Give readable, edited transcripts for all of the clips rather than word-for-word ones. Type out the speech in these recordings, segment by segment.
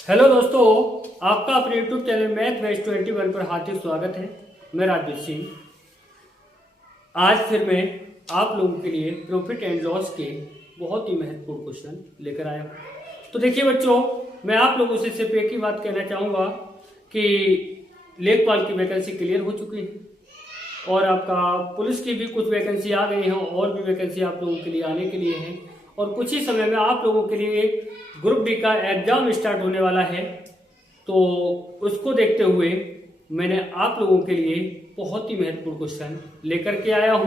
Hello दोस्तों, आपका अपने यूट्यूब चैनल मैथ बेस्ट 21 पर हार्दिक स्वागत है। मैं राजवीर सिंह। आज फिर मैं आप लोगों के लिए प्रॉफिट एंड लॉस के बहुत ही महत्वपूर्ण क्वेश्चन लेकर आया हूँ। तो देखिए बच्चों, मैं आप लोगों से सिर्फ एक ही बात कहना चाहूँगा कि लेखपाल की वैकेंसी क्लियर हो चुकी है और आपका पुलिस की भी कुछ वैकेंसी आ गई हैं और भी वैकेंसी आप लोगों के लिए आने के लिए है और कुछ ही समय में आप लोगों के लिए ग्रुप डी का एग्जाम स्टार्ट होने वाला है। तो उसको देखते हुए मैंने आप लोगों के लिए बहुत ही महत्वपूर्ण क्वेश्चन लेकर के आया हूं।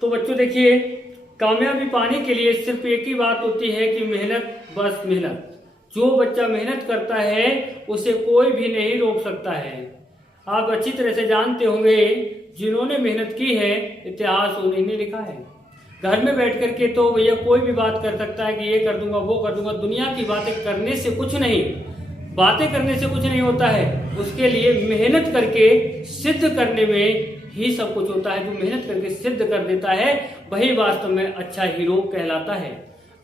तो बच्चों देखिए, कामयाबी पाने के लिए सिर्फ एक ही बात होती है कि मेहनत, बस मेहनत। जो बच्चा मेहनत करता है उसे कोई भी नहीं रोक सकता है। आप अच्छी तरह से जानते होंगे, जिन्होंने मेहनत की है इतिहास उन्हीं ने लिखा है। घर में बैठ करके तो भैया कोई भी बात कर सकता है कि ये कर दूंगा वो कर दूंगा। दुनिया की बातें करने से कुछ नहीं, बातें करने से कुछ नहीं होता है। उसके लिए मेहनत करके सिद्ध करने में ही सब कुछ होता है। जो मेहनत करके सिद्ध कर देता है वही वास्तव में अच्छा हीरो कहलाता है।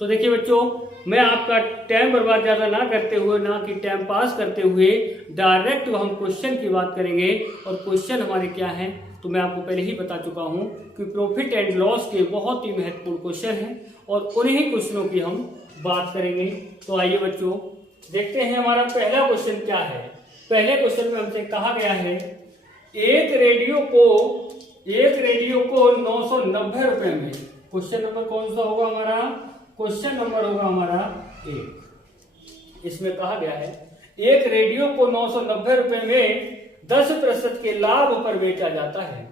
तो देखिए बच्चों, मैं आपका टाइम बर्बाद ज्यादा ना करते हुए, ना कि टाइम पास करते हुए, डायरेक्ट हम क्वेश्चन की बात करेंगे। और क्वेश्चन हमारे क्या हैं तो मैं आपको पहले ही बता चुका हूं कि प्रॉफिट एंड लॉस के बहुत ही महत्वपूर्ण क्वेश्चन हैं और उन्हीं क्वेश्चनों की हम बात करेंगे। तो आइए बच्चों, देखते हैं हमारा पहला क्वेश्चन क्या है। पहले क्वेश्चन में हमसे कहा गया है एक रेडियो को 990 रुपए में। क्वेश्चन नंबर कौन सा होगा हमारा? क्वेश्चन नंबर होगा हमारा 1। इसमें कहा गया है एक रेडियो को 990 रुपए में 10% के लाभ पर बेचा जाता है।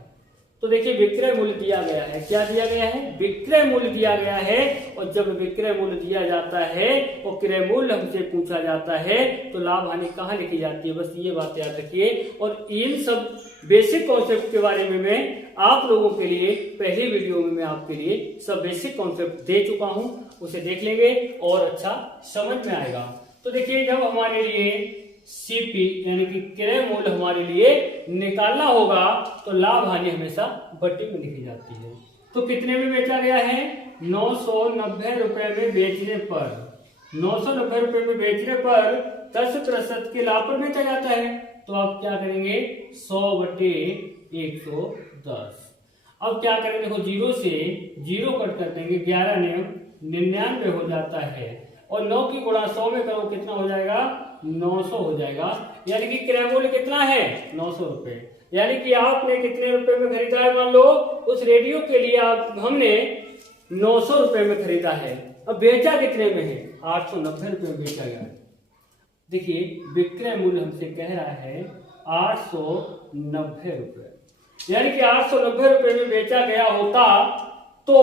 तो देखिए, विक्रय मूल्य दिया गया है। क्या दिया गया है? विक्रय मूल्य दिया गया है। और जब विक्रय मूल्य दिया जाता है और क्रय मूल्य हमसे पूछा जाता है तो लाभ हानि कहाँ लिखी जाती है, बस ये बात याद रखिए। और इन सब बेसिक कॉन्सेप्ट के बारे में मैं आप लोगों के लिए पहली वीडियो में मैं आपके लिए सब बेसिक कॉन्सेप्ट दे चुका हूं, उसे देख लेंगे और अच्छा समझ में आएगा। तो देखिए, जब हमारे लिए सीपी यानी कि क्रय मूल्य हमारे लिए निकालना होगा तो लाभ हानि हमेशा बट्टी में लिखी जाती है। तो कितने में बेचा गया है? 990 रुपए में बेचने पर, 990 रुपए में बेचने पर 10% के लाभ पर बेचा जाता है। तो आप क्या करेंगे? 100/110। अब क्या करेंगे? देखो, 0 से 0 कट कर देंगे, 11 ने 99 हो जाता है और 9 की गुणा 100 में करो, कितना हो जाएगा? 900 हो जाएगा। यानी कि क्रय मूल्य कितना है? 900 रुपए। यानी कि आपने कितने रुपए में खरीदा है? मान लो उस रेडियो के लिए हमने 900 रुपए में खरीदा है। अब बेचा कितने में है? 890 रुपए में बेचा गया है। देखिए, विक्रय मूल्य हमसे कह रहा है 890 रुपए। यानी कि 890 रुपए में बेचा गया होता तो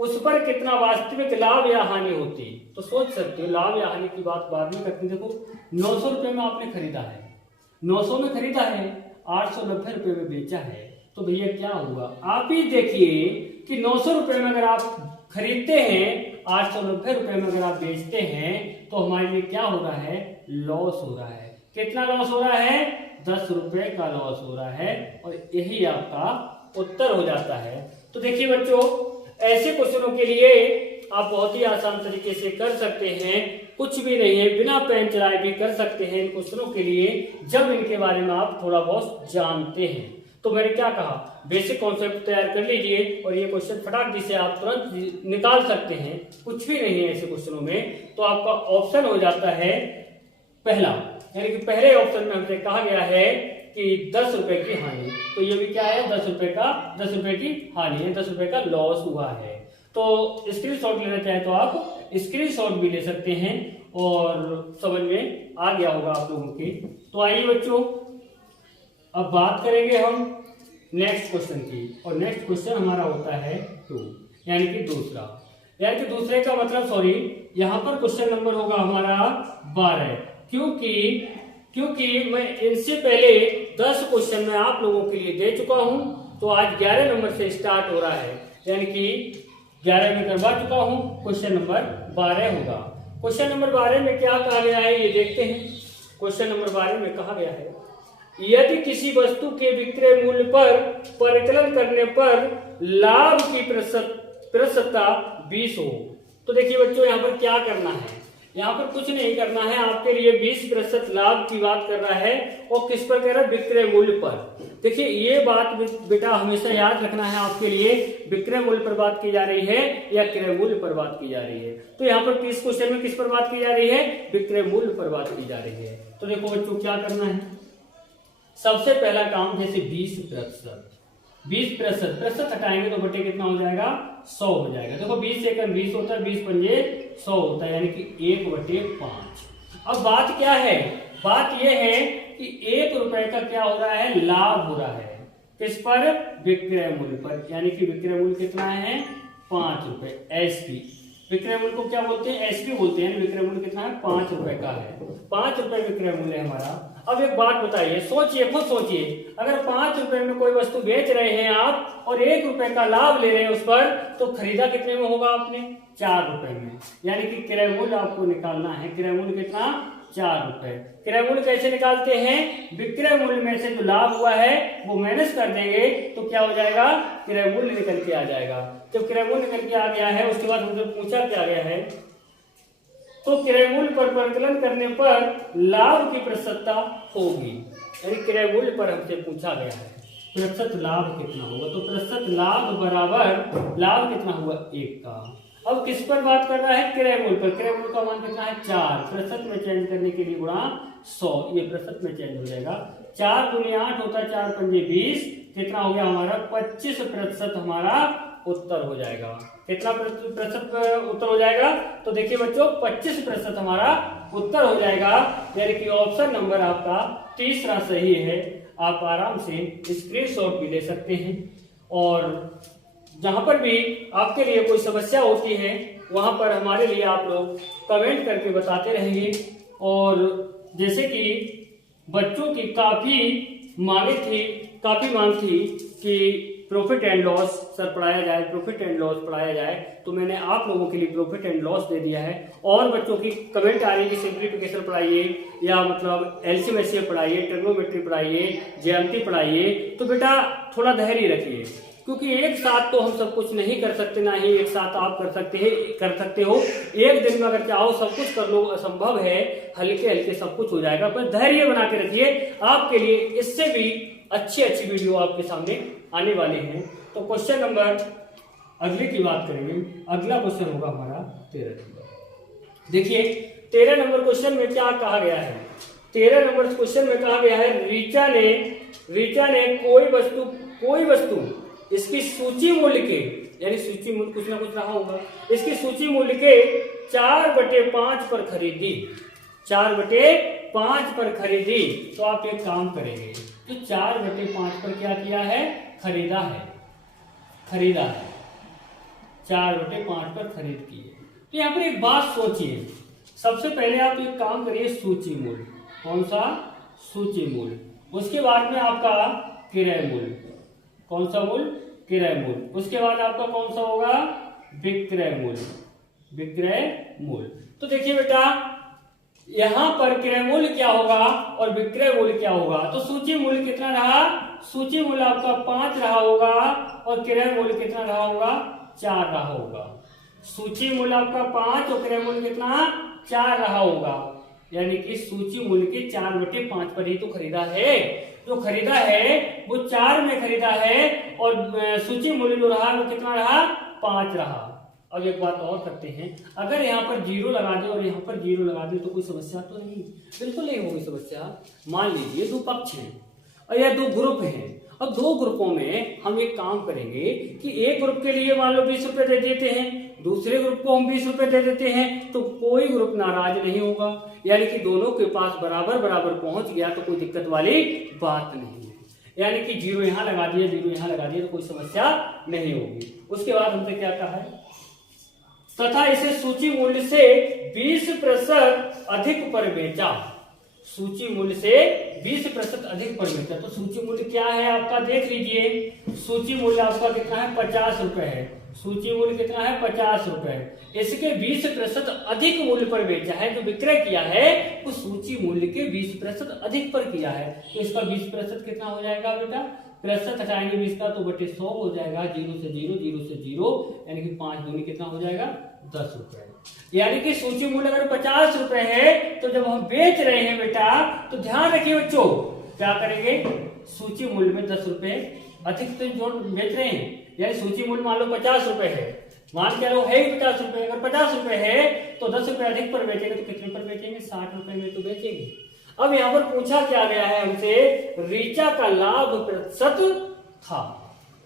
उस पर कितना वास्तविक लाभ या हानि होती। तो सोच सकते हो, लाभ या हानि की बात बाद में करते हैं। देखो, 900 रुपए में आपने खरीदा है, 900 में खरीदा है, 890 रुपए में बेचा है, तो भैया क्या होगा? आप ही देखिए कि 900 रुपए में अगर आप खरीदते हैं, 890 रुपए में अगर आप बेचते हैं तो हमारे लिए क्या हो रहा है? लॉस हो रहा है। कितना लॉस हो रहा है? 10 रुपए का लॉस हो रहा है और यही आपका उत्तर हो जाता है। तो देखिए बच्चों, ऐसे क्वेश्चनों के लिए आप बहुत ही आसान तरीके से कर सकते हैं। कुछ भी नहीं है, बिना पेन चलाए भी कर सकते हैं इन क्वेश्चनों के लिए, जब इनके बारे में आप थोड़ा बहुत जानते हैं। तो मैंने क्या कहा, बेसिक कॉन्सेप्ट तैयार कर लीजिए और ये क्वेश्चन फटाक से आप तुरंत निकाल सकते हैं। कुछ भी नहीं है ऐसे क्वेश्चनों में। तो आपका ऑप्शन हो जाता है पहला, यानी कि पहले ऑप्शन में हमसे कहा गया है कि 10 रुपए की हानि। तो ये भी क्या है? 10 रुपए की हानि है, 10 रुपए का लॉस हुआ है। तो स्क्रीनशॉट लेना चाहे तो आप स्क्रीनशॉट भी ले सकते हैं और समझ में आ गया होगा आप लोगों के। तो आइए बच्चों, अब बात करेंगे हम नेक्स्ट क्वेश्चन की। और नेक्स्ट क्वेश्चन हमारा होता है 2, यानी कि दूसरा। यानी कि दूसरे का मतलब, सॉरी, यहाँ पर क्वेश्चन नंबर होगा हमारा 12, क्योंकि मैं इनसे पहले 10 क्वेश्चन मैं आप लोगों के लिए दे चुका हूं। तो आज 11 नंबर से स्टार्ट हो रहा है, यानी कि 11 में करवा चुका हूं, क्वेश्चन नंबर 12 होगा। क्वेश्चन नंबर 12 में क्या कहा गया है ये देखते हैं। क्वेश्चन नंबर 12 में कहा गया है यदि किसी वस्तु के विक्रय मूल्य पर परिकलन करने पर लाभ की प्रतिशतता 20 हो। तो देखिए बच्चों, यहाँ पर क्या करना है, यहाँ पर कुछ नहीं करना है आपके लिए, 20% लाभ की बात कर रहा है और किस पर कह रहा है, विक्रय मूल्य पर। देखिए ये बात बेटा हमेशा याद रखना है आपके लिए, विक्रय मूल्य पर बात की जा रही है या क्रय मूल्य पर बात की जा रही है। तो यहाँ पर इस क्वेश्चन में किस पर बात की जा रही है, विक्रय मूल्य पर बात की जा रही है। तो देखो बच्चों क्या करना है, सबसे पहला काम जैसे 20%, 20% प्रतिशत हटाएंगे तो बटे कितना हो जाएगा, 100 हो जाएगा। देखो 20 एकम 20 होता है, 20 पंजे 100 होता है, यानी कि 1/5। अब बात क्या है, बात यह है कि 1 रुपए का क्या हो रहा है, लाभ हो रहा है किस पर, विक्रय मूल्य पर, यानी कि विक्रय मूल्य कितना है, 5 रुपए। एसपी विक्रय मूल्य को क्या बोलते हैं, एसपी बोलते हैं। विक्रय मूल्य कितना है, 5 रुपए का है, 5 रुपए विक्रय मूल्य है हमारा। अब एक बात बताइए, सोचिए, खुद सोचिए, अगर 5 रुपए में कोई वस्तु बेच रहे हैं आप और 1 रुपए का लाभ ले रहे हैं उस पर, तो खरीदा कितने में होगा आपने, 4 रुपए में। यानी कि क्रय मूल्य आपको निकालना है, क्रय मूल्य कितना, 4 रुपए। क्रय मूल्य कैसे निकालते हैं, विक्रय मूल्य में से जो लाभ हुआ है वो माइनस कर देंगे तो क्या हो जाएगा, क्रय मूल्य निकल के आ जाएगा। जब क्रय मूल्य निकल के आ गया है उसके बाद हमसे पूछा क्या गया है, तो क्रय मूल्य पर परिकलन करने पर लाभ की प्रतिशतता होगी, यानी क्रय मूल्य पर हमसे पूछा गया है प्रतिशत लाभ कितना होगा, तो प्रतिशत लाभ बराबर लाभ कितना हुआ, 1 का। अब किस पर बात कर रहा है, क्रय मूल्य पर। क्रय मूल्य का मान कितना है, 4, प्रतिशत में चेंज करने के लिए गुणा 100, ये प्रतिशत में चेंज हो जाएगा। 4 दूनी 8 होता है, 4 पंजे 20, कितना हो गया हमारा, 25% हमारा उत्तर हो जाएगा। कितना प्रतिशत उत्तर हो जाएगा, तो देखिए बच्चों 25% हमारा उत्तर हो जाएगा, यानी कि ऑप्शन नंबर आपका तीसरा सही है। आप आराम से स्क्रीनशॉट भी ले सकते हैं और जहां पर भी आपके लिए कोई समस्या होती है वहां पर हमारे लिए आप लोग कमेंट करके बताते रहेंगे। और जैसे कि बच्चों की काफी मांग थी कि प्रॉफिट एंड लॉस सर पढ़ाया जाए, प्रॉफिट एंड लॉस पढ़ाया जाए, तो मैंने आप लोगों के लिए प्रॉफिट एंड लॉस दे दिया है। और बच्चों की कमेंट आ रही है कि सिंप्लीफिकेशन पढ़ाइए या मतलब एलसीएम एचसीएफ पढ़ाइए, ट्रिग्नोमेट्री पढ़ाइए, ज्यामिति पढ़ाइए। तो बेटा थोड़ा धैर्य रखिए, क्योंकि एक साथ तो हम सब कुछ नहीं कर सकते, ना ही एक साथ आप कर सकते हो। एक दिन में अगर चाहो सब कुछ कर लो, असंभव है, हल्के हल्के सब कुछ हो जाएगा। पर धैर्य बना के रखिए, आपके लिए इससे भी अच्छी वीडियो आपके सामने आने वाले हैं। तो क्वेश्चन नंबर अगले की बात करेंगे। अगला क्वेश्चन होगा हमारा 13 नंबर। देखिए 13 नंबर क्वेश्चन में क्या कहा गया है, 13 नंबर क्वेश्चन में कहा गया है, रीचा ने कोई वस्तु इसकी सूची मूल्य के, यानी सूची मूल्य कुछ ना कुछ रहा होगा, इसकी सूची मूल्य के 4/5 पर खरीदी, 4/5 पर खरीदी। तो आप एक काम करेंगे, तो 4/5 पर क्या किया है, खरीदा है, 4/5 पर खरीद की है। तो यहाँ पर एक बात सोचिए, सबसे पहले आप एक काम करिए, सूची मूल्य, कौन सा, सूची मूल्य, उसके बाद में आपका क्रय मूल्य, कौन सा मूल्य, क्रय मूल्य, उसके बाद आपका कौन सा होगा, विक्रय मूल्य। तो देखिए बेटा यहां पर क्रय मूल्य क्या होगा और विक्रय मूल्य क्या होगा, तो सूची मूल्य कितना रहा, सूची मूल्य आपका 5 रहा होगा और क्रय मूल्य कितना रहा होगा, 4 रहा होगा। सूची मूल्य आपका 5 और क्रय मूल्य कितना, 4 रहा होगा, यानी कि सूची मूल्य के 4/5 पर ही तो खरीदा है। जो खरीदा है वो 4 में खरीदा है और सूची मूल्य जो रहा वो कितना रहा, 5 रहा। अब एक बात और करते हैं, अगर यहाँ पर 0 लगा दे और यहाँ पर 0 लगा दे तो कोई समस्या तो नहीं, बिल्कुल नहीं होगी समस्या। मान लीजिए 2 पक्ष हैं और यह 2 ग्रुप हैं, अब 2 ग्रुपों में हम एक काम करेंगे कि एक ग्रुप के लिए मान लो 20 रुपए दे देते हैं, दूसरे ग्रुप को हम 20 रुपए दे देते हैं, तो कोई ग्रुप नाराज नहीं होगा, यानी कि दोनों के पास बराबर पहुंच गया तो कोई दिक्कत वाली बात नहीं है। यानी कि 0 यहां लगा दिया, 0 यहां लगा दिया तो कोई समस्या नहीं होगी। उसके बाद हमने क्या कहा है, तथा इसे सूची मूल्य से 20% अधिक पर बेचा, सूची मूल्य से 20% अधिक पर बेचा। तो सूची मूल्य क्या है आपका, देख लीजिए, सूची मूल्य आपका कितना है, 50 रुपए है, सूची मूल्य कितना है, 50 रुपए। इसके 20% अधिक मूल्य पर बेचा है, जो विक्रय किया है वो सूची मूल्य के 20% अधिक पर किया है। तो इसका 20% कितना हो जाएगा बेटा, प्रतिशत हटाएंगे 20 का तो बटे 100 हो जाएगा, 0 से 0, 0 से 0, यानी कि 5 दूनी कितना हो जाएगा, 10 रुपए। यानी कि सूची मूल्य अगर 50 रुपए है तो जब हम बेच रहे हैं बेटा तो ध्यान रखिए बच्चों, क्या करेंगे, सूची मूल्य में 10 रुपए अधिक तो जो बेच रहे हैं, यानी सूची मूल्य मान लो 50 रुपए है, मान के लो है ही 50 रुपए, अगर 50 रुपए है तो 10 रुपए अधिक पर बेचेंगे तो कितने पर बेचेंगे, 60 रुपए में तो बेचेंगे। अब यहाँ पर पूछा क्या गया है हमसे, ऋचा का लाभ प्रतिशत था,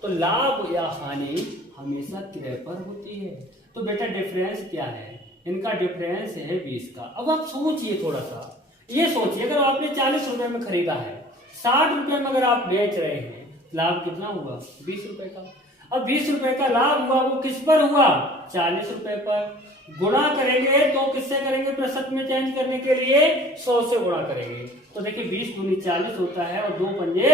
तो लाभ या हानि हमेशा क्रय पर होती है। तो बेटा डिफरेंस क्या है, इनका डिफरेंस है 20 का। अब आप सोचिए थोड़ा सा, ये सोचिए अगर आपने 40 रुपए में खरीदा है, 60 रुपए में अगर आप बेच रहे हैं, लाभ कितना हुआ, 20 रुपए का। अब 20 रुपए का लाभ हुआ, वो किस पर हुआ, 40 रुपए पर। गुणा करेंगे तो किससे करेंगे, प्रतिशत में चेंज करने के लिए 100 से गुणा करेंगे। तो देखिए 20 दूनी 40 होता है और 2 पंजे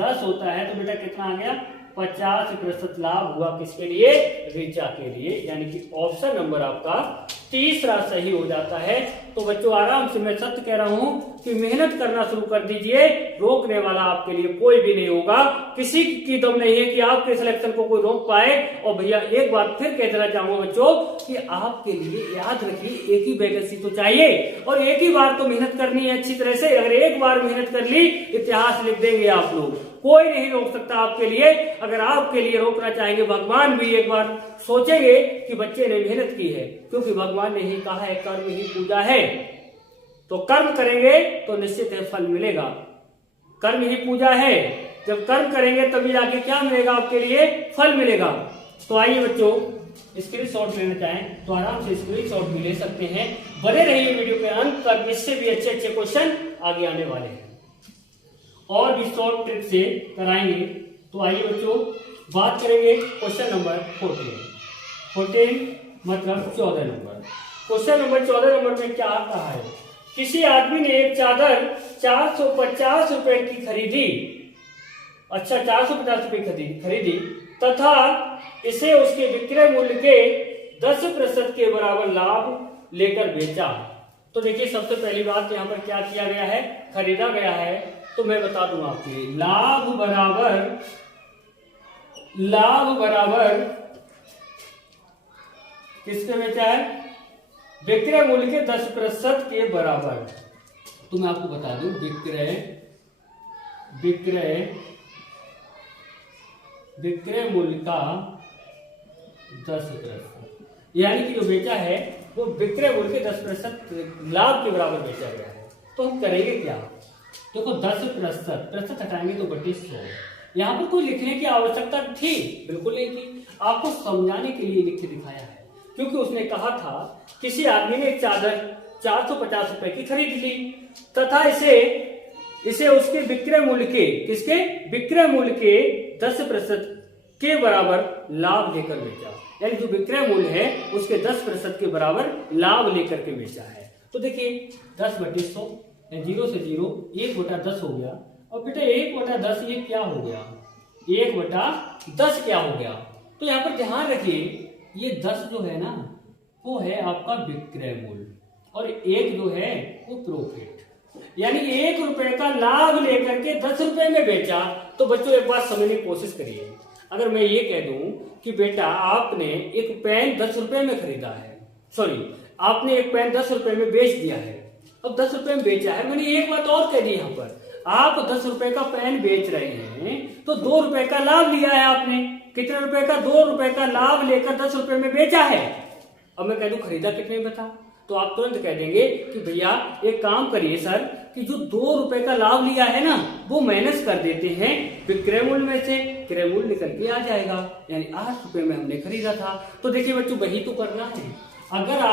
10 होता है, तो बेटा कितना आ गया, 50% लाभ हुआ किसके लिए, ऋचा के लिए। यानी कि ऑप्शन नंबर आपका तीसरा सही हो जाता है। तो बच्चों आराम से, मैं सत्य कह रहा हूं कि मेहनत करना शुरू कर दीजिए, रोकने वाला आपके लिए कोई भी नहीं होगा, किसी की दम नहीं है कि आपके सिलेक्शन को कोई रोक पाए। और भैया एक बात फिर कह देना चाहूंगा बच्चों कि आपके लिए याद रखिए एक ही वैकेंसी तो चाहिए और एक ही बार तो मेहनत करनी है अच्छी तरह से। अगर एक बार मेहनत कर ली, इतिहास लिख देंगे आप लोग, कोई नहीं रोक सकता आपके लिए। अगर आपके लिए रोकना चाहेंगे, भगवान भी एक बार सोचेंगे कि बच्चे ने मेहनत की है, क्योंकि भगवान ने ही कहा है कर्म ही पूजा है। तो कर्म करेंगे तो निश्चित है फल मिलेगा, कर्म ही पूजा है। जब कर्म करेंगे तभी आगे क्या मिलेगा, आपके लिए फल मिलेगा। तो आइए बच्चों, स्क्रीनशॉट लेना चाहें तो आराम से स्क्रीनशॉट भी ले सकते हैं। बने रहिए वीडियो के अंत तक, इससे भी अच्छे अच्छे क्वेश्चन आगे आने वाले हैं और भी शॉर्ट ट्रिक से कराएंगे। तो आइए बच्चों बात करेंगे क्वेश्चन नंबर 14 मतलब 14 नंबर। क्वेश्चन नंबर 14 नंबर में क्या कहा है, किसी आदमी ने एक चादर 450 रुपए की खरीदी, अच्छा 450 रुपए खरीदी तथा इसे उसके विक्रय मूल्य के 10% के बराबर लाभ लेकर बेचा। तो देखिए सबसे पहली बात यहाँ पर क्या किया गया है, खरीदा गया है। तो मैं बता दूं आपके, लाभ बराबर किसके बेचा है, विक्रय मूल्य के 10% के बराबर। तो मैं आपको बता दूं, विक्रय मूल्य का 10%, यानी कि जो बेचा है वो विक्रय मूल्य के 10% लाभ के बराबर बेचा गया है। तो हम करेंगे क्या, देखो 10% हटाएंगे तो 3200। यहाँ पर कोई लिखने की आवश्यकता थी, बिल्कुल नहीं थी, आपको समझाने के लिए लिख के दिखाया है। क्योंकि उसने कहा था किसी आदमी ने एक चादर 450 रुपए की खरीद ली तथा इसे उसके विक्रय मूल्य के, किसके विक्रय मूल्य के 10% के बराबर लाभ लेकर बेचा। यानी जो विक्रय मूल्य है उसके 10% के बराबर लाभ लेकर के बेचा है। तो देखिए 10/100, 0 से 0, 1/10 हो गया। और बेटा 1/10 ये क्या हो गया, 1/10 क्या हो गया। तो यहाँ पर ध्यान रखिए, ये 10 जो है ना वो है आपका विक्रय मूल्य और 1 जो है वो प्रॉफिट। यानी 1 रुपए का लाभ लेकर के 10 रुपए में बेचा। तो बच्चों एक बात समझने की कोशिश करिए, अगर मैं ये कह दूं कि बेटा आपने एक पेन 10 रुपए में खरीदा है, सॉरी आपने एक पेन 10 रुपए में बेच दिया है, अब 10 रुपए में बेचा है। मैंने एक बात और कह दी, यहाँ पर आप 10 रुपए का पेन बेच रहे हैं तो 2 रुपए का लाभ लिया है आपने। कितने रुपए का, 2 रुपए का लाभ लेकर 10 रुपए में बेचा है। अब मैं कह दूं खरीदा कितने में बता, तो आप तुरंत कह देंगे कि भैया एक काम करिए सर कि जो 2 रुपए का लाभ लिया है ना वो माइनस कर देते हैं विक्रय मूल्य में से, क्रय मूल्य निकल के आ जाएगा। यानी 8 रुपए में हमने खरीदा था। तो देखिए बच्चों वही तो करना है। अगर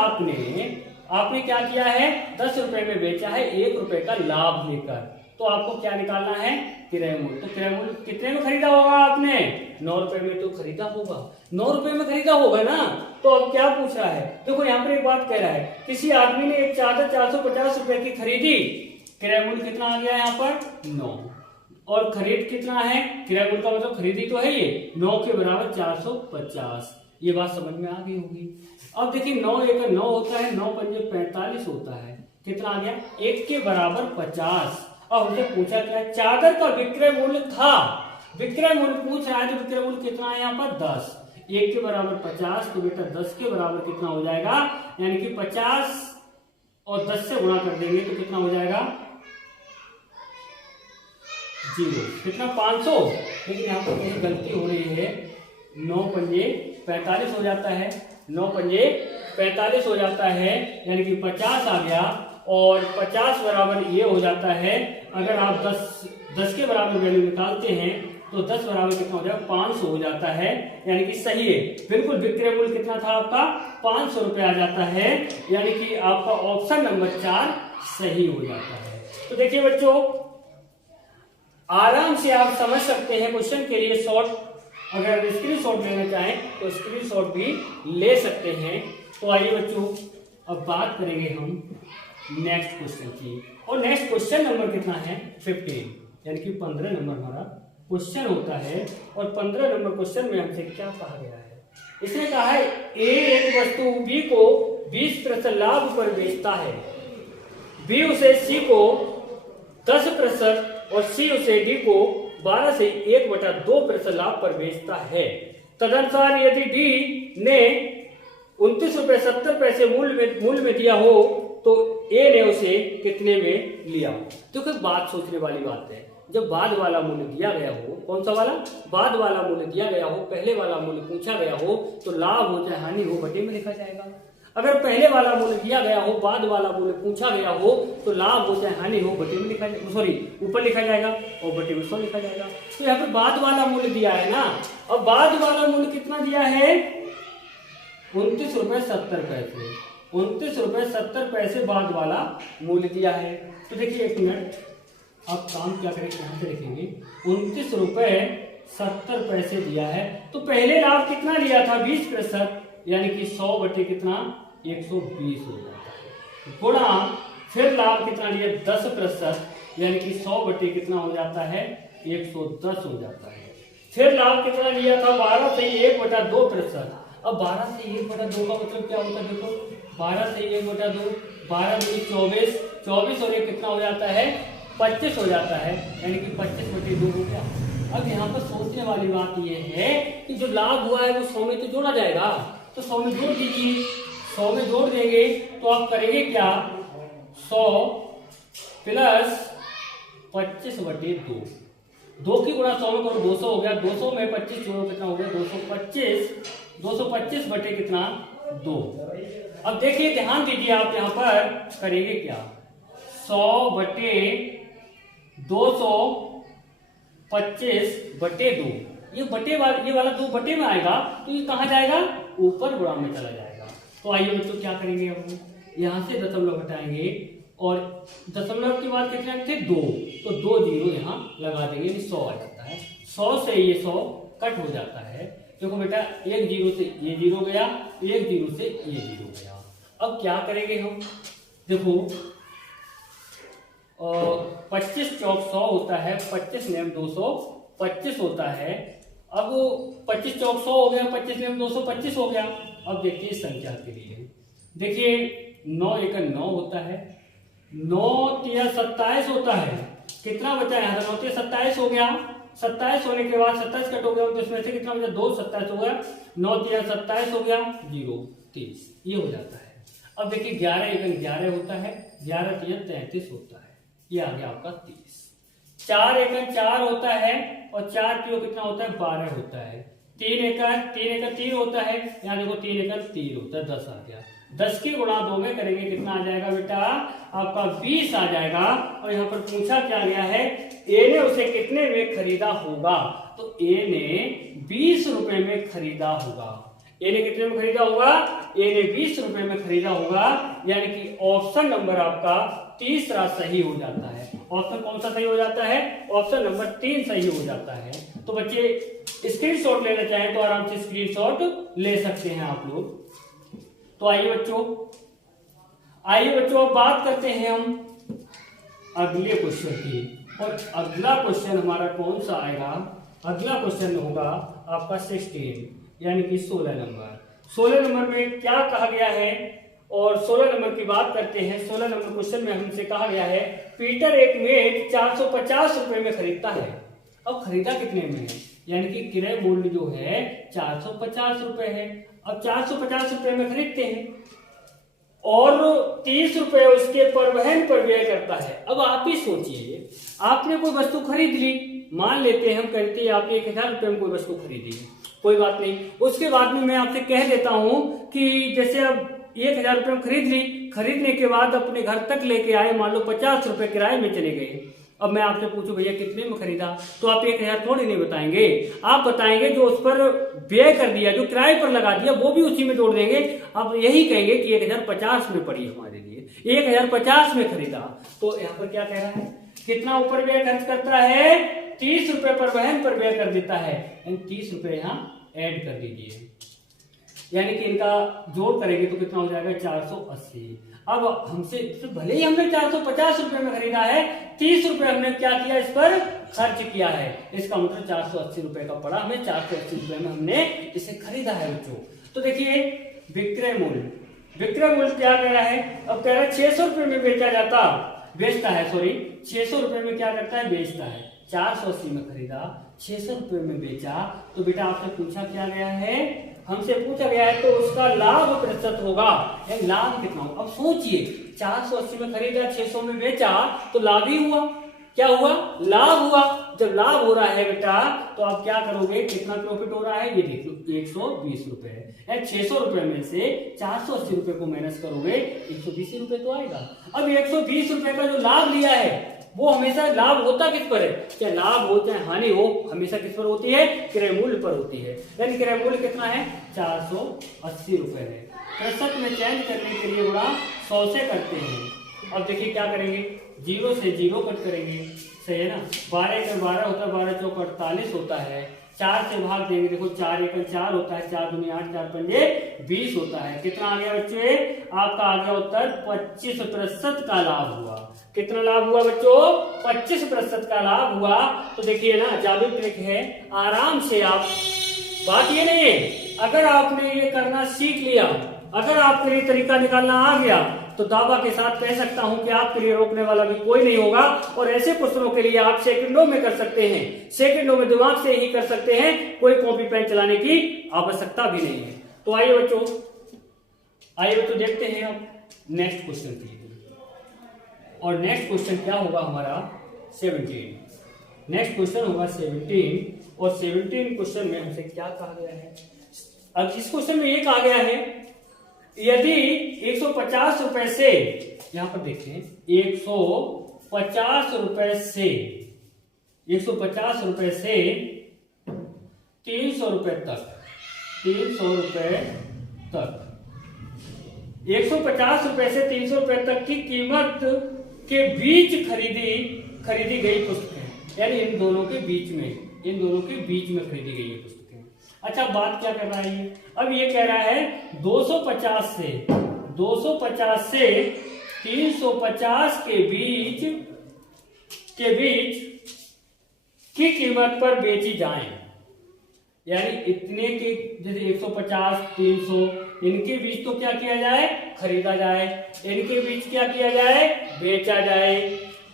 आपने क्या किया है, 10 रुपए में बेचा है 1 रुपए का लाभ लेकर, तो आपको क्या निकालना है, क्रय मूल्य। तो क्रय मूल्य कितने में खरीदा होगा आपने, 9 रुपए में तो खरीदा होगा, 9 रुपए में खरीदा होगा ना। तो अब क्या पूछ रहा है, देखो यहाँ पर एक बात कह रहा है, किसी आदमी ने एक चादर 450 रुपए की खरीदी, क्रय मूल्य कितना आ गया यहाँ पर 9, और खरीद कितना है, क्रय मूल्य का मतलब खरीदी तो है ये 9 के बराबर 450। ये बात समझ में आ गई होगी। अब देखिए 9 1 9 होता है, 9 पंजे 45 होता है, कितना आ गया 1 के बराबर 50। अब हमसे पूछा क्या, चादर का विक्रय मूल्य था, विक्रय मूल्य पूछ रहा है तो विक्रय मूल्य कितना है यहाँ पर 10, 1 के बराबर 50, तो बेटा 10 के बराबर कितना हो जाएगा, यानी कि 50 और 10 से गुणा कर देंगे तो कितना हो जाएगा 0, कितना 500। लेकिन यहाँ पर कहीं गलती हो रही है, 9 पंजे 45 हो जाता है, 9 पंजे 45 हो जाता है, यानी कि 50 आ गया और 50 बराबर ये हो जाता है। अगर आप 10 के बराबर वैल्यू निकालते हैं तो 10 बराबर कितना हो जाएगा 500 हो जाता है, यानी कि सही है बिल्कुल। विक्रय मूल्य कितना था आपका 500 रुपये आ जाता है, यानी कि आपका ऑप्शन नंबर 4 सही हो जाता है। तो देखिए बच्चों, आराम से आप समझ सकते हैं क्वेश्चन के लिए शॉर्ट, अगर स्क्रीनशॉट लेना चाहें तो स्क्रीनशॉट भी ले सकते हैं। तो आइए बच्चों, अब बात करेंगे हम नेक्स्ट क्वेश्चन की, और नेक्स्ट क्वेश्चन नंबर कितना है 15, यानी कि 15 नंबर हमारा क्वेश्चन होता है। और 15 नंबर क्वेश्चन में हमसे क्या कहा गया है, इसने कहा है ए एक वस्तु बी को 20% लाभ पर बेचता है, बी उसे सी को 10% और सी उसे डी को 12 से 1/2% लाभ पर बेचता है। तदनुसार यदि डी ने 29 रुपये 70 पैसे मूल्य में दिया हो तो ए ने उसे कितने में लिया। तो कोई बात सोचने वाली बात है, जब बाद वाला मूल्य दिया गया हो, कौन सा वाला, बाद वाला मूल्य दिया गया हो, पहले वाला मूल्य पूछा गया हो, तो लाभ हो चाहे हानि हो बटे में लिखा जाएगा। अगर पहले वाला मूल्य दिया गया हो, बाद वाला मूल्य पूछा गया हो, तो लाभ हो चाहे हानि हो बटे में लिखा जाएगा, सॉरी ऊपर लिखा जाएगा और बटे में 100 लिखा जाएगा। तो यहाँ पर बाद वाला मूल्य दिया है ना, और बाद वाला मूल्य कितना दिया है 29 रुपये 70 पैसे, 29 रुपये 70 पैसे बाद वाला मूल्य दिया है। तो देखिए एक मिनट, आप काम क्या करेंगे, यहाँ से लिखेंगे 29 रुपये 70 पैसे दिया है, तो पहले लाभ कितना लिया था 20%, यानी कि 100 बटे कितना 120 हो जाता है, गुणा फिर लाभ कितना लिया 10%, यानी कि 100 बटे कितना हो जाता है 110 हो जाता है। फिर लाभ कितना लिया था 12 से 1/2%। अब 12 से 1/2 का मतलब क्या होता है, देखो 12 से 1/2, 12 में 24, 24 और 1 कितना हो जाता है 25 हो जाता है, यानी कि 25/2 हो गया। अब यहाँ पर सोचने वाली बात यह है कि जो लाभ हुआ है वो 100 में तो जोड़ा जाएगा, तो 100 में जोड़ दीजिए, 100 में जोड़ देंगे तो आप करेंगे क्या 100 प्लस 25/2, 2 की गुणा 100 में करो 200 हो गया, 200 में 25 जोड़ो कितना हो गया 225 बटे कितना 2। अब देखिए ध्यान दीजिए, आप यहाँ पर करेंगे क्या 100 बटे 225/2, ये वाला 2 बटे में आएगा, तो ये कहाँ जाएगा ऊपर गुणा में चला जाएगा। तो आइए बच्चों क्या करेंगे, हम यहाँ से दशमलव हटाएंगे और दशमलव के बाद कितने थे 2, तो 2 जीरो यहाँ लगा देंगे, 100 आ जाता है। 100 से ये 100 कट हो जाता है, देखो बेटा 1 जीरो से ये जीरो गया, 1 जीरो से ये जीरो गया। अब क्या करेंगे हम, देखो 25 चौक 100 होता है, 25 नेम 225 होता है। अब 25 चौक 100 हो गया, 25 नेम 225 हो गया। अब देखिए इस संख्या के लिए, देखिए 9 एक 9 होता है, 9 तिया 27 होता है, कितना बचा है 9 तिया 27 हो गया, 27 होने के बाद 27 कट हो गया, तो इसमें से कितना बचा 2 27 हो गया, 9 तिया 27 हो गया, 0 30 ये हो जाता है। अब देखिए 11 एक 11 होता है, 11 तिया 33 होता है, ये आ गया आपका 30। 4 एक 4 होता है और 4 किलो कितना होता है 12 होता है। 3 एक 3 होता है, यहाँ देखो 3 एक 3 होता है, 10 आ गया। 10 की गुणा 2 में करेंगे कितना आ जाएगा बेटा आपका 20 आ जाएगा। और यहाँ पर पूछा क्या गया है, ए ने उसे कितने में खरीदा होगा, तो ए ने 20 रुपए में खरीदा होगा। ए ने कितने में खरीदा होगा, ए ने 20 रुपए में खरीदा होगा, यानी कि ऑप्शन नंबर आपका तीसरा सही हो जाता है। ऑप्शन कौन सा सही हो जाता है, ऑप्शन नंबर 3 सही हो जाता है। तो बच्चे स्क्रीनशॉट लेना चाहें तो आराम से स्क्रीनशॉट ले सकते हैं आप लोग। तो आइए बच्चों अब बात करते हैं हम अगले क्वेश्चन की। और अगला क्वेश्चन हमारा कौन सा आएगा, अगला क्वेश्चन होगा आपका 16 यानी कि 16 नंबर। 16 नंबर में क्या कहा गया है, और 16 नंबर की बात करते हैं। 16 नंबर क्वेश्चन में हमसे कहा गया है पीटर एक मेज 450 रुपए में खरीदता है। अब खरीदा कितने में है, यानी कि क्रय मूल्य जो है 450 रुपए है। अब 450 रुपए में खरीदते हैं और 30 रुपए उसके परिवहन पर व्यय करता है। अब आप ही सोचिए, आपने कोई वस्तु खरीद ली, मान लेते हैं हम कहते हैं आपने 1000 रुपए में कोई वस्तु खरीदी, कोई बात नहीं। उसके बाद में मैं आपसे कह देता हूं कि जैसे अब 1000 रुपए में खरीद ली, खरीदने के बाद अपने घर तक लेके आए, मान लो 50 रुपए किराए में चले गए। अब मैं आपसे पूछूं भैया कितने में खरीदा, तो आप 1000 थोड़ी नहीं बताएंगे, आप बताएंगे जो उस पर व्यय कर दिया, जो किराए पर लगा दिया वो भी उसी में जोड़ देंगे। आप यही कहेंगे कि 1050 में पड़ी हमारे लिए, 1050 में खरीदा। तो यहाँ पर क्या कह रहा है, कितना ऊपर व्यय खर्च करता है, 30 रुपए परिवहन पर व्यय कर देता है। 30 रुपए यहाँ ऐड कर दीजिए, यानी कि इनका जोड़ करेंगे तो कितना हो जाएगा 480। अब हमसे तो भले ही हमने 450 रुपए में खरीदा है, 30 रुपए हमने क्या किया, इस पर खर्च किया है, इसका मतलब 480 रुपए का पड़ा, हमें 480 रुपए में हमने इसे खरीदा है बच्चों। तो देखिए विक्रय मूल्य, विक्रय मूल्य क्या कह रहा है, अब कह रहा है 600 रुपए में बेचता है, सॉरी 600 रुपए में क्या करता है, बेचता है। 480 में खरीदा, 600 रुपए में बेचा, तो बेटा आपसे पूछा क्या गया है, हमसे पूछा गया है तो उसका लाभ प्रतिशत होगा, लाभ कितना होगा। अब सोचिए 480 में खरीदा, 600 में बेचा, तो लाभ ही हुआ, क्या हुआ, लाभ हुआ। जब लाभ हो रहा है बेटा तो आप क्या करोगे, कितना प्रॉफिट हो रहा है, ये देखो 120 रुपए। 600 रुपए में से 480 रुपए को माइनस करोगे, 120 रुपए तो आएगा। अब 120 रुपए का जो लाभ लिया है वो हमेशा लाभ होता किस पर है, चाहे लाभ हो चाहे हानि हो, हमेशा किस पर होती है, क्रय मूल्य पर होती है। यानी क्रय मूल्य कितना है, 480 रुपए है। प्रतिशत में चेंज करने के लिए बड़ा 100 से करते हैं। अब देखिए क्या करेंगे, 0 से 0 कट करेंगे, सही है ना। 12 का 12 होता है, 12 चौक 48 होता है। 4 से भाग देंगे, देखो 4 एकड़ 4 होता है, 4 दूनी 8, 4 पंजे 20 होता है। कितना आ गया बच्चे, आपका आ गया उत्तर 25% का लाभ हुआ। कितना लाभ हुआ बच्चों, 25% का लाभ हुआ। तो देखिए ना, जादू ट्रिक है, आराम से आप, बात ये नहीं है, अगर आपने ये करना सीख लिया, अगर आपके लिए तरीका निकालना आ गया, तो दावा के साथ कह सकता हूं कि आपके लिए रोकने वाला भी कोई नहीं होगा। और ऐसे प्रश्नों के लिए आप सेकंडों में कर सकते हैं, सेकंडों में दिमाग से ही कर सकते हैं, कोई कॉपी पेन चलाने की आवश्यकता भी नहीं है। तो आइए बच्चों देखते हैं अब नेक्स्ट क्वेश्चन की। और नेक्स्ट क्वेश्चन क्या होगा हमारा, 17। नेक्स्ट क्वेश्चन होगा 17, और 17 क्वेश्चन में हमसे क्या कहा गया है। अब इस क्वेश्चन में ये कहा गया है, यदि 150 रुपए से, यहां पर देखें 150 रुपए से 300 रुपए तक 150 रुपए से 300 रुपए तक की कीमत के बीच खरीदी गई पुस्तकें, यानी इन दोनों के बीच में खरीदी गई है पुस्तकें। अच्छा, बात क्या कर रहा है ये, अब ये कह रहा है 250 से 350 के बीच की कीमत पर बेची जाए, यानी इतने के, जैसे 150 300 इनके बीच तो क्या किया जाए, खरीदा जाए, इनके बीच क्या किया जाए, बेचा जाए।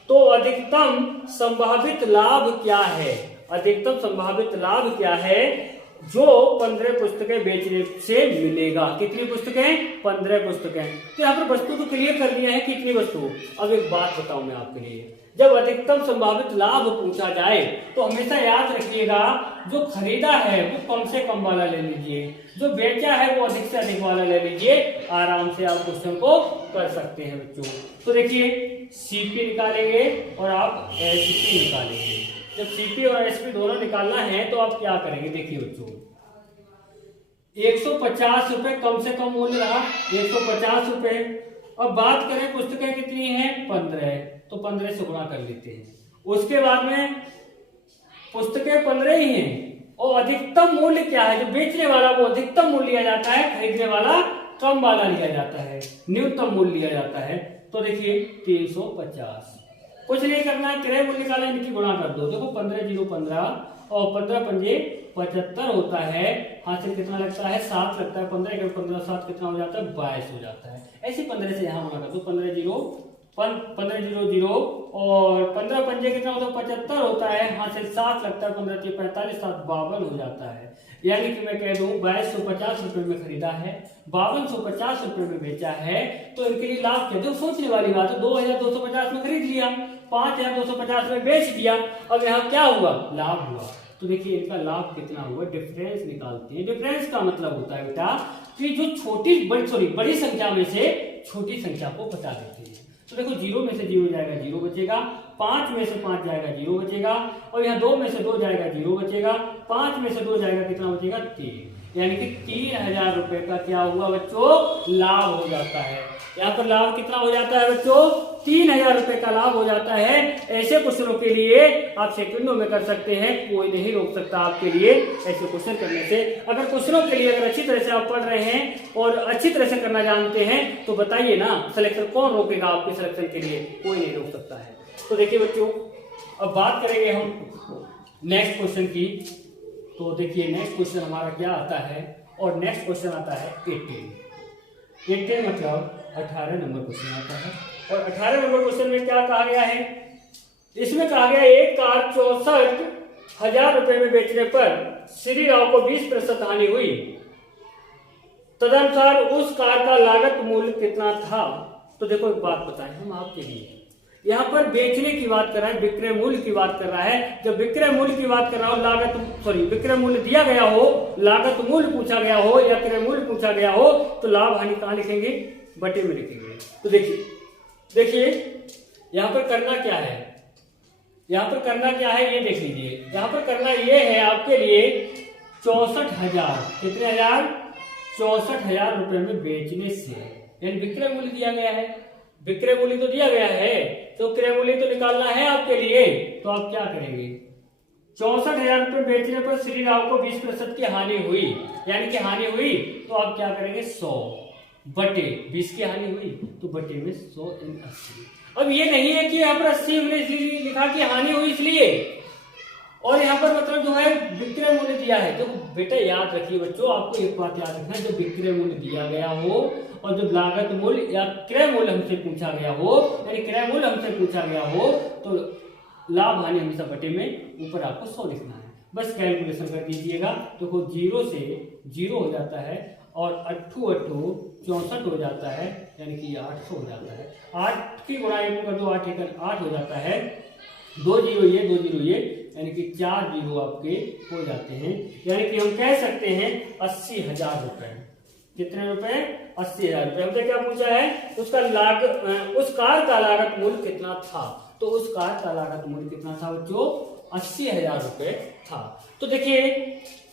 तो अधिकतम संभावित लाभ क्या है, अधिकतम संभावित लाभ क्या है, जो 15 पुस्तकें बेचने से मिलेगा। कितनी पुस्तकें, 15 पुस्तकें। तो यहाँ पर वस्तु तो क्लियर कर दिया है कितनी वस्तु। अब एक बात बताऊं मैं आपके लिए, जब अधिकतम संभावित लाभ पूछा जाए तो हमेशा याद रखिएगा, जो खरीदा है वो कम से कम वाला ले लीजिए, जो बेचा है वो अधिक से अधिक वाला ले लीजिए। आराम से आप क्वेश्चन को कर सकते हैं बच्चों। तो देखिए सीपी निकालेंगे और आप एसपी निकालेंगे। जब सीपी और एसपी दोनों निकालना है तो आप क्या करेंगे, देखिए बच्चों 150 रुपए कम से कम मूल्य रहा, 150 रुपए। अब बात करें पुस्तकें कितनी हैं, 15, तो 15 से गुणा कर लेते हैं। उसके बाद में पुस्तकें 15 ही हैं, और अधिकतम मूल्य क्या है, जो बेचने वाला वो अधिकतम मूल्य लिया जाता है, खरीदने वाला कम वाला लिया जाता है, न्यूनतम मूल्य लिया जाता है। तो देखिए 350, कुछ नहीं करना है, क्रय मूल्य निकाला, इनकी गुणा कर दो। देखो 15 0 15 और 15 पंजे 75 होता है। हासिल कितना लगता है, 7 लगता है। 15 के 15 7 कितना हो जाता है, 22 हो जाता है। ऐसे 15 से यहाँ गुणा कर दो, 15 0 15 0 0 और 15 पंजे कितना होता है 75 होता है, हाथ से 7 लगता है, 15 3 45 7 52 हो जाता है। यानी कि मैं कह दूं 2250 रुपए में खरीदा है, 5250 रुपए में बेचा है, तो इनके लिए लाभ क्या? जो सोचने वाली बात है, 2250 में खरीद लिया, 5250 में बेच दिया, अब यहाँ क्या हुआ? लाभ हुआ। तो देखिए इनका लाभ कितना हुआ, डिफरेंस निकालते हैं। डिफरेंस का मतलब होता है बेटा कि जो बड़ी संख्या में से छोटी संख्या को घटा देते हैं। तो देखो 0 में से 0 जाएगा 0 बचेगा, 5 में से 5 जाएगा 0 बचेगा, और यहाँ 2 में से 2 जाएगा 0 बचेगा, 5 में से 2 जाएगा कितना बचेगा 3, यानी कि 3000 रुपए का क्या हुआ बच्चों? लाभ हो जाता है। यहाँ पर लाभ कितना हो जाता है बच्चों? 3000 रुपए का लाभ हो जाता है। ऐसे क्वेश्चनों के लिए आप सेकंडों में कर सकते हैं, कोई नहीं रोक सकता आपके लिए ऐसे क्वेश्चन करने से। अगर क्वेश्चनों के लिए अगर अच्छी तरह से आप पढ़ रहे हैं और अच्छी तरह से करना जानते हैं तो बताइए ना, सिलेक्शन कौन रोकेगा आपके सिलेक्शन के लिए? कोई नहीं रोक सकता है। तो देखिए बच्चों, अब बात करेंगे हम नेक्स्ट क्वेश्चन की। तो देखिए नेक्स्ट क्वेश्चन हमारा क्या आता है, और नेक्स्ट क्वेश्चन आता है 18 मतलब 18 नंबर क्वेश्चन आता है। और 18 नंबर क्वेश्चन में क्या कहा गया है? इसमें कहा गया एक कार 64,000 रुपए में बेचने पर श्री राव को 20% हानि हुई, तदनुसार उस कार का लागत मूल्य कितना था? तो देखो एक बात बताएं हम आपके लिए, यहाँ पर बेचने की बात कर रहा है, विक्रय मूल्य की बात कर रहा है। जब विक्रय मूल्य की बात कर रहा हो, विक्रय मूल्य दिया गया हो, लागत मूल्य पूछा गया हो या क्रय मूल्य पूछा गया हो, तो लाभ हानि कहां लिखेंगे? बटे में लिखेंगे। तो देखिए यहाँ पर करना क्या है, यहाँ पर करना क्या है ये देख लीजिए। यहाँ पर करना ये है आपके लिए 64,000, कितने हजार? 64,000 रुपए में बेचने से, यानी विक्रय मूल्य दिया गया है, विक्रय मूल्य तो दिया गया है, तो क्रय मूल्य तो निकालना है आपके लिए। तो आप क्या करेंगे? 64,000 रुपए बेचने पर श्री राव को 20% की हानि हुई, यानी कि हानि हुई तो आप क्या करेंगे? 100 बटे 20 की हानि हुई तो बटे में 100 × 80। अब ये नहीं है कि यहाँ पर 80 हमने इसलिए लिखा कि हानि हुई इसलिए, और यहाँ पर मतलब जो है विक्रय मूल्य दिया है। तो बेटा याद रखिए बच्चों, आपको एक बात याद रखना है, जब विक्रय मूल्य दिया गया हो और जब लागत मूल्य या क्रय मूल्य हमसे पूछा गया हो, यानी क्रय मूल्य हमसे पूछा गया हो, तो लाभ हानि हमेशा बटे में ऊपर आपको 100 लिखना है। बस कैलकुलेशन कर दीजिएगा। तो 0 से 0 हो जाता है और 8 64 हो जाता है, यानी कि 800 हो जाता है। 8 की गुणा 1 कर दो, 8 × 8 हो जाता है, 2 0 ये 2 0 ये, यानी कि 4 0 आपके हो जाते हैं। यानी कि हम कह सकते हैं 80,000 रुपए। कितने रुपए? 80,000 रुपए। हमसे क्या पूछा है? उस कार का लागत मूल्य कितना था? तो उस कार का लागत मूल्य कितना था बच्चों? 80,000 रुपए था। तो देखिए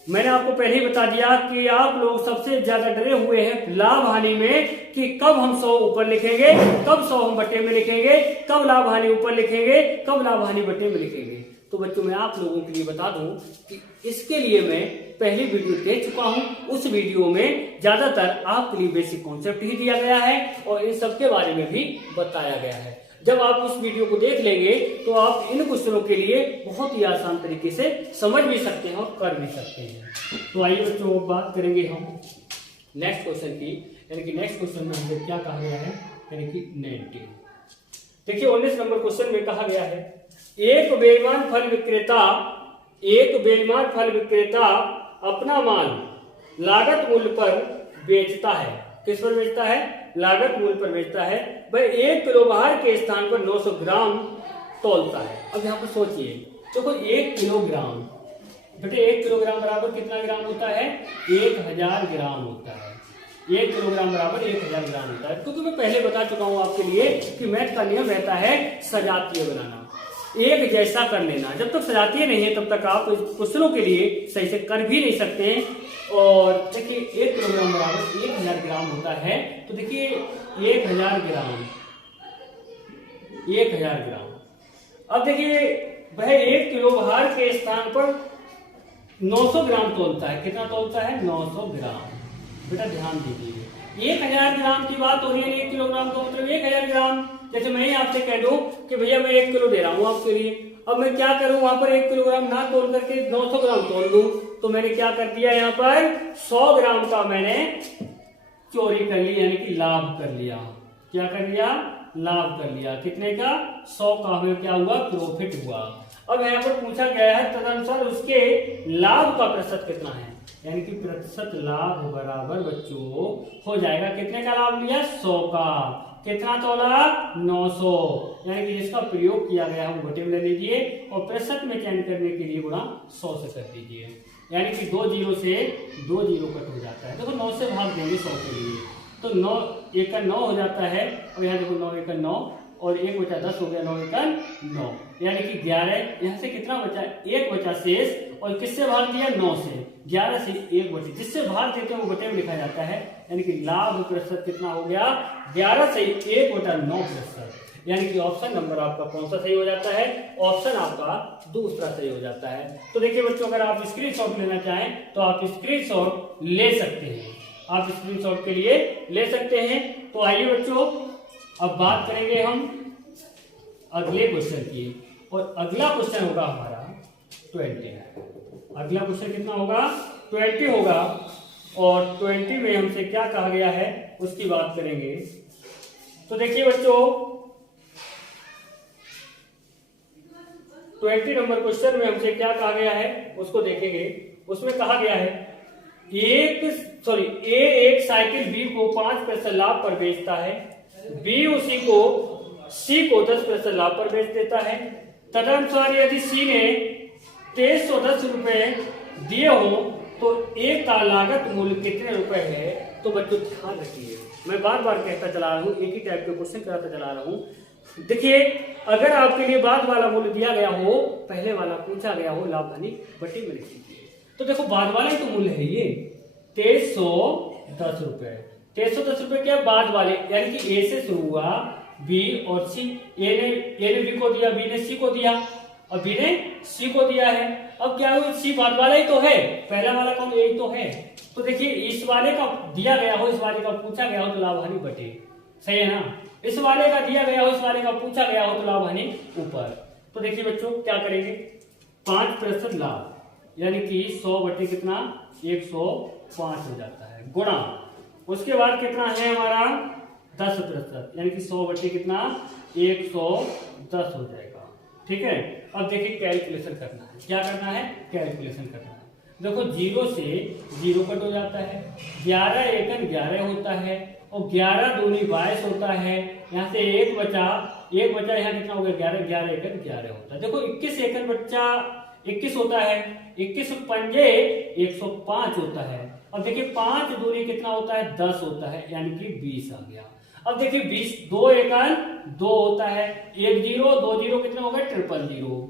मैंने आपको पहले ही बता दिया कि आप लोग सबसे ज्यादा डरे हुए हैं लाभ हानि में कि कब हम 100 ऊपर लिखेंगे, कब 100 हम बटे में लिखेंगे, कब लाभ हानि ऊपर लिखेंगे, कब लाभ हानि बटे में लिखेंगे। तो बच्चों मैं आप लोगों के लिए बता दूं कि इसके लिए मैं पहली वीडियो दे चुका हूं। उस वीडियो में ज्यादातर आपके लिए बेसिक कॉन्सेप्ट ही दिया गया है और इन सब के बारे में भी बताया गया है। जब आप उस वीडियो को देख लेंगे तो आप इन क्वेश्चनों के लिए बहुत ही आसान तरीके से समझ भी सकते हैं और कर भी सकते हैं। तो आइए बच्चों बात करेंगे हम नेक्स्ट क्वेश्चन की, यानी कि नेक्स्ट क्वेश्चन में हमसे क्या कहा गया है, यानी कि 19। देखिए 19 नंबर क्वेश्चन में कहा गया है एक बेईमान फल विक्रेता अपना माल लागत मूल्य पर बेचता है। किस पर बेचता है? लागत मूल्य पर बेचता है। वह 1 किलो बाहर के स्थान पर 900 ग्राम तौलता है। अब यहाँ पर सोचिए, देखो 1 किलोग्राम, बेटे 1 किलोग्राम बराबर कितना ग्राम होता है? 1000 ग्राम होता है। 1 किलोग्राम बराबर 1000 ग्राम होता है। क्योंकि मैं पहले बता चुका हूं आपके लिए कि मैथ का नियम रहता है सजातीय बनाना, एक जैसा कर लेना। जब तक सजातीय नहीं है तब तक आप क्वेश्चनों के लिए सही से कर भी नहीं सकते हैं। और देखिए 1 किलोग्राम बराबर 1000 ग्राम होता है। तो देखिए 1000 ग्राम। अब देखिए वह 1 किलो बाहर के स्थान पर 900 ग्राम तोलता है। कितना तोलता है? 900 ग्राम। बेटा ध्यान दीजिए 1000 ग्राम की बात हो रही है, 1 किलोग्राम का मतलब 1000 ग्राम। जैसे मैं आपसे कह दूं कि भैया मैं 1 किलो दे रहा हूं आपके लिए, अब मैं क्या करूं वहां पर 1 किलोग्राम ना तोल करके 900 ग्राम तोल दूं, तो मैंने क्या कर दिया यहाँ पर 100 ग्राम का मैंने चोरी कर ली, यानी कि लाभ कर लिया। क्या कर लिया? लाभ कर लिया। कितने का? 100 का हमें क्या हुआ? प्रॉफिट हुआ। अब यहाँ पर पूछा गया है तदनुसार उसके लाभ का प्रतिशत कितना है, यानी कि प्रतिशत लाभ बराबर बच्चों हो जाएगा कितने का लाभ लिया? 100 का। कितना तोला? 900। यानी कि जिसका प्रयोग किया गया है वो घटे में ले लीजिए और प्रतिशत में चयन करने के लिए गुणा 100 से कर दीजिए। यानी कि 2 जीरो से 2 जीरो कट हो जाता है। देखो 9 से भाग देंगे 100 के लिए तो 9 1 का 9 हो जाता है और यहाँ देखो 9 1 का 9 और 1 बचा 10 हो गया, 9 1 का 9 यानी कि 11। यहाँ से कितना बचा? 1 बचा शेष और किससे भाग दिया? 9 से। 11 से 1 बचे, जिससे भाग देते हैं वो बटे में लिखा जाता है। यानी कि लाभ प्रतिशत कितना हो गया? 11 से 1/9%। यानी कि ऑप्शन नंबर आपका कौन सा सही हो जाता है? ऑप्शन आपका दूसरा सही हो जाता है। तो देखिए बच्चों, अगर आप स्क्रीनशॉट लेना चाहें तो आप स्क्रीनशॉट ले सकते हैं, आप स्क्रीनशॉट के लिए ले सकते हैं। तो आइए बच्चों, अब बात करेंगे हम अगले क्वेश्चन की और अगला क्वेश्चन होगा हमारा 20। अगला क्वेश्चन कितना होगा? 20 होगा और 20 में हमसे क्या कहा गया है उसकी बात करेंगे। तो देखिए बच्चों, 20 नंबर क्वेश्चन में हमसे क्या कहा गया है उसको देखेंगे। उसमें कहा गया है ए एक साइकिल बी को 5% लाभ पर बेचता है, बी उसी को सी को 10% लाभ पर बेच देता है। तदनुसार यदि सी ने 2310 रुपए दिए हो तो ए का लागत मूल्य कितने रुपए है? तो बच्चों ध्यान रखिए, मैं बार बार कहता चला रहा हूं, एक ही टाइप के क्वेश्चन कराता चला रहा हूं। देखिए, अगर आपके लिए बाद वाला मूल्य दिया गया हो, पहले वाला पूछा गया हो, लाभ हानि बटे में लिख दीजिए। तो देखो बाद वाला ही तो मूल्य है ये 2310 रुपए। 2310 रुपए क्या? बाद वाले, यानी कि ए से शुरू हुआ, बी और सी। ए ने बी को दिया, बी ने सी को दिया और बी ने सी को दिया है। अब क्या हुआ? सी बाद वाला ही तो है, पहला वाला कौन? ए तो है। तो देखिए, इस वाले का दिया गया हो, इस वाले का पूछा गया हो तो लाभ हानि बटे, सही है ना। इस वाले का दिया गया हो, इस वाले का पूछा गया हो तो लाभ हानि ऊपर। तो देखिए बच्चों, क्या करेंगे? 5% लाभ यानी कि 100 बटे कितना? 105 हो जाता है, गुणा उसके बाद कितना है हमारा? 10%, यानी कि 100 बटे कितना? 110 हो जाएगा। ठीक है, अब देखिए कैलकुलेशन करना है। क्या करना है? कैलकुलेशन करना है। देखो 0 से 0 कट हो जाता है, 11 एकन 11 होता है और 11 दूनी 22 होता है। यहाँ से 1 बचा, यहाँ कितना हो गया? 11 एकन 11 होता है। देखो 21 एकन बच्चा 21 होता है, 21 पंजे 105 होता है। अब देखिए 5 दूनी कितना होता है? 10 होता है, यानी कि 20 आ गया। अब देखिए 20 2 एकन 2 होता है, 1 0 2 0 कितना हो गया? 000,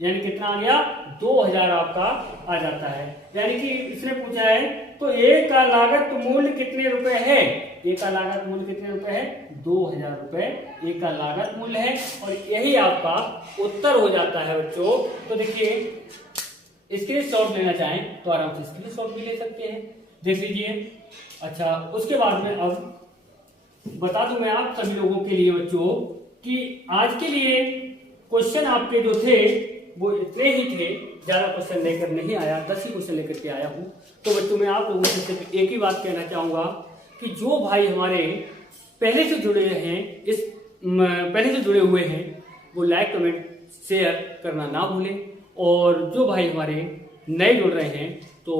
यानी कितना आ गया? 2000 आपका आ जाता है। यानी कि इसने पूछा है तो ए का लागत मूल्य कितने रुपए है? ए का लागत मूल्य कितने रुपए है? 2000 रुपए ए का लागत मूल्य है और यही आपका उत्तर हो जाता है बच्चों। तो देखिए स्क्रीनशॉट लेना चाहें तो आराम से स्क्रीनशॉट भी ले सकते हैं, देख लीजिए। अच्छा, उसके बाद में अब बता दूं मैं आप सभी लोगों के लिए बच्चों कि आज के लिए क्वेश्चन आपके जो थे वो इतने ही थे, ज्यादा क्वेश्चन लेकर नहीं आया, 10 ही क्वेश्चन लेकर के आया हूं। तो बच्चों मैं आप लोगों से सिर्फ एक ही बात कहना चाहूंगा कि जो भाई हमारे पहले से जुड़े हैं, पहले से जुड़े हुए हैं, वो लाइक कमेंट शेयर करना ना भूलें और जो भाई हमारे नए जुड़ रहे हैं तो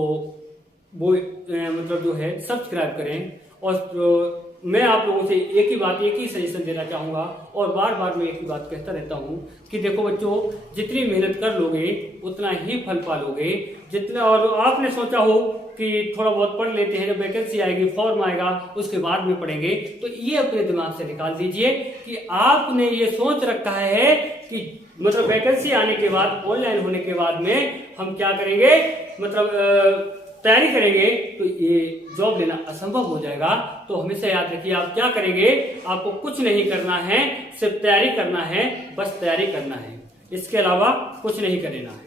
वो मतलब जो है सब्सक्राइब करें। और मैं आप लोगों से एक ही सजेशन देना चाहूंगा और बार बार मैं एक ही बात कहता रहता हूं कि देखो बच्चों, जितनी मेहनत कर लोगे उतना ही फल पालोगे। जितना और आपने सोचा हो कि थोड़ा बहुत पढ़ लेते हैं, जब वैकेंसी आएगी, फॉर्म आएगा, उसके बाद में पढ़ेंगे, तो ये अपने दिमाग से निकाल दीजिए कि आपने ये सोच रखा है कि मतलब वैकेंसी आने के बाद, ऑनलाइन होने के बाद में हम क्या करेंगे, मतलब तैयारी करेंगे तो ये जॉब लेना असंभव हो जाएगा। तो हमेशा याद रखिए, आप क्या करेंगे, आपको कुछ नहीं करना है, सिर्फ तैयारी करना है, बस तैयारी करना है, इसके अलावा कुछ नहीं करना है।